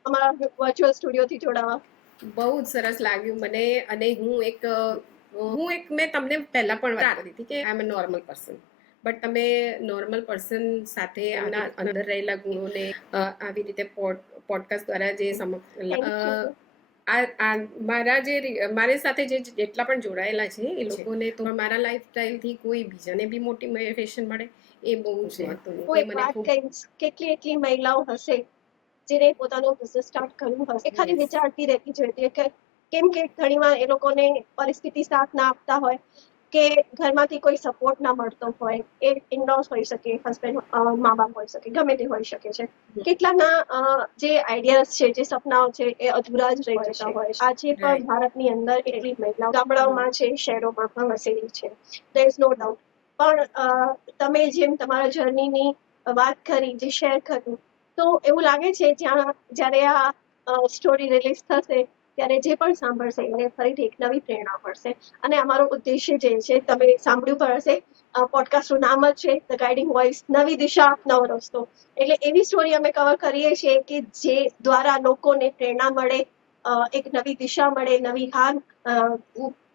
અમારા વર્ચ્યુઅલ સ્ટુડિયોથી જોડાવા? બહુ જ સરસ લાગ્યું મને. અને મેં તમને પહેલા પણ વાત કરી હતી કે આઈ એમ અ નોર્મલ પર્સન, બટ તમે નોર્મલ પર્સન સાથે આના અંદર રહેલા ગુણોને આવી રીતે પોડકાસ્ટ દ્વારા જે મારી સાથે જેટલા પણ જોડાયેલા છે એ લોકોને તો મારા લાઈફસ્ટાઈલથી કોઈ બીજાને બી મોટિવેશન મળે એ બહુ જ મહત્વનું. કેટલી એટલી મહિલાઓ હશે જેને પોતાનો બિઝનેસ સ્ટાર્ટ કરવું હશે, એ ખાલી વિચારતી રહેતી જોઈતી કે કેમ કે ઘણીવાર એ લોકોને પરિસ્થિતિ સાથ ના આપતા હોય કે ઘરમાંથી કોઈ સપોર્ટ ના મળતો હોય. એ ઇનલોસ હોઈ શકે, હસબન્ડ, મા બાપ હોઈ શકે, ગમે તે હોઈ શકે છે. કેટલાના જે આઈડિયાઝ છે, જે સપનાઓ છે એ અધૂરા જ રહી જતા હોય. આજે પણ ભારતની અંદર એટલી મહિલાઓ ગામડાઓમાં છે, શહેરોમાં પણ વસેલી છે. There is no doubt. પણ તમે જેમ તમારા જર્નીની વાત કરી, જે શેર કર્યું, તો એવું લાગે છે જ્યારે આ સ્ટોરી રિલીઝ થશે ત્યારે જે પણ સાંભળશે એને ફરીથી એક નવી પ્રેરણા મળશે. અને અમારો ઉદ્દેશ્ય જે છે, તમે સાંભળ્યું પણ હશે, પોડકાસ્ટનું નામ જ છે ધ ગાઈડિંગ વોઇસ, નવી દિશા નવો રસ્તો. એટલે એવી સ્ટોરી અમે કવર કરીએ છીએ કે જે દ્વારા લોકોને પ્રેરણા મળે, એક નવી દિશા મળે, નવી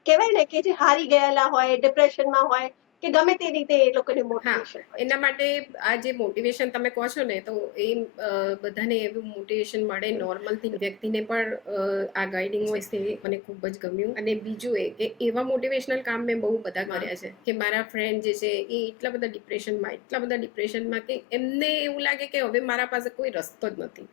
કહેવાય ને કે જે હારી ગયેલા હોય, ડિપ્રેશનમાં હોય કે ગમે તે રીતે એ લોકોને મોટિવેશન. એના માટે આ જે મોટિવેશન તમે કહો છો ને, તો એ બધાને એવું મોટિવેશન મળે, નોર્મલ વ્યક્તિને પણ આ ગાઈડિંગ વોઇસ મને ખૂબ જ ગમ્યું. અને બીજું એ કે એવા મોટિવેશનલ કામ મેં બહુ બધા કર્યા છે કે મારા ફ્રેન્ડ જે છે એ એટલા બધા ડિપ્રેશનમાં કે એમને એવું લાગે કે હવે મારા પાસે કોઈ રસ્તો જ નથી.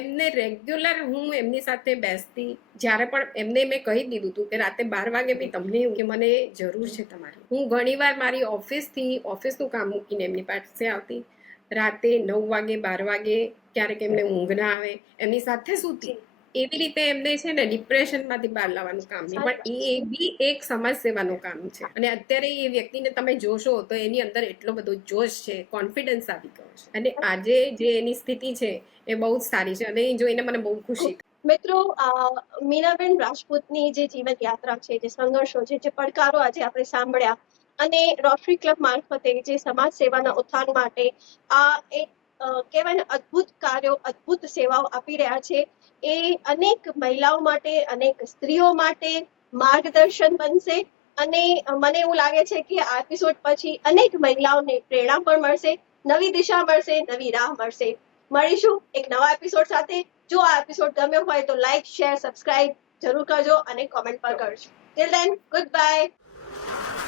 એમને રેગ્યુલર હું એમની સાથે બેસતી, જ્યારે પણ એમને મેં કહી દીધું હતું કે રાતે 12 વાગે બી તમને એવું કે મને જરૂર છે તમારી. હું ઘણીવાર મારી ઓફિસનું કામ મૂકીને એમની પાસે આવતી રાતે 9 વાગે 12 વાગે ક્યારેક એમને ઊંઘ ના આવે એમની સાથે સૂતી એવી રીતે એમને છે ને ડિપ્રેશનમાંથી બહાર લાવવાનું કામ છે. પણ એ બી એક સમાજ સેવાનું કામ છે. અને અત્યારે એ વ્યક્તિને તમે જોશો તો એની અંદર એટલો બધો જોશ છે, કોન્ફિડન્સ આવી ગયો છે. અને આજે જે એની સ્થિતિ છે એ બહુ જ સારી છે અને એ જોઈને મને બહુ ખુશી થઈ. મિત્રો, મીનાબેન રાજપૂતની જે જીવન યાત્રા છે, જે સંઘર્ષો છે, જે પડકારો આજે આપણે સાંભળ્યા અને રોટરી ક્લબ મારફતે જે સમાજ સેવાના ઉત્થાન માટે આ એક કહેવાય ને અદ્ભુત કાર્યો, અદ્ભુત સેવાઓ આપી રહ્યા છે. એ અનેક મહિલાઓ માટે, અનેક સ્ત્રીઓ માટે માર્ગદર્શન બનશે. અને મને એવું લાગે છે કે આ એપિસોડ પછી અનેક મહિલાઓને પ્રેરણા પણ મળશે, નવી દિશા મળશે, નવી રાહ મળશે. મળીશું એક નવા એપિસોડ સાથે. જો આ એપિસોડ ગમ્યો હોય તો લાઈક, શેર, સબસ્ક્રાઇબ જરૂર કરજો અને કોમેન્ટ પણ કરજો. Till then, good bye.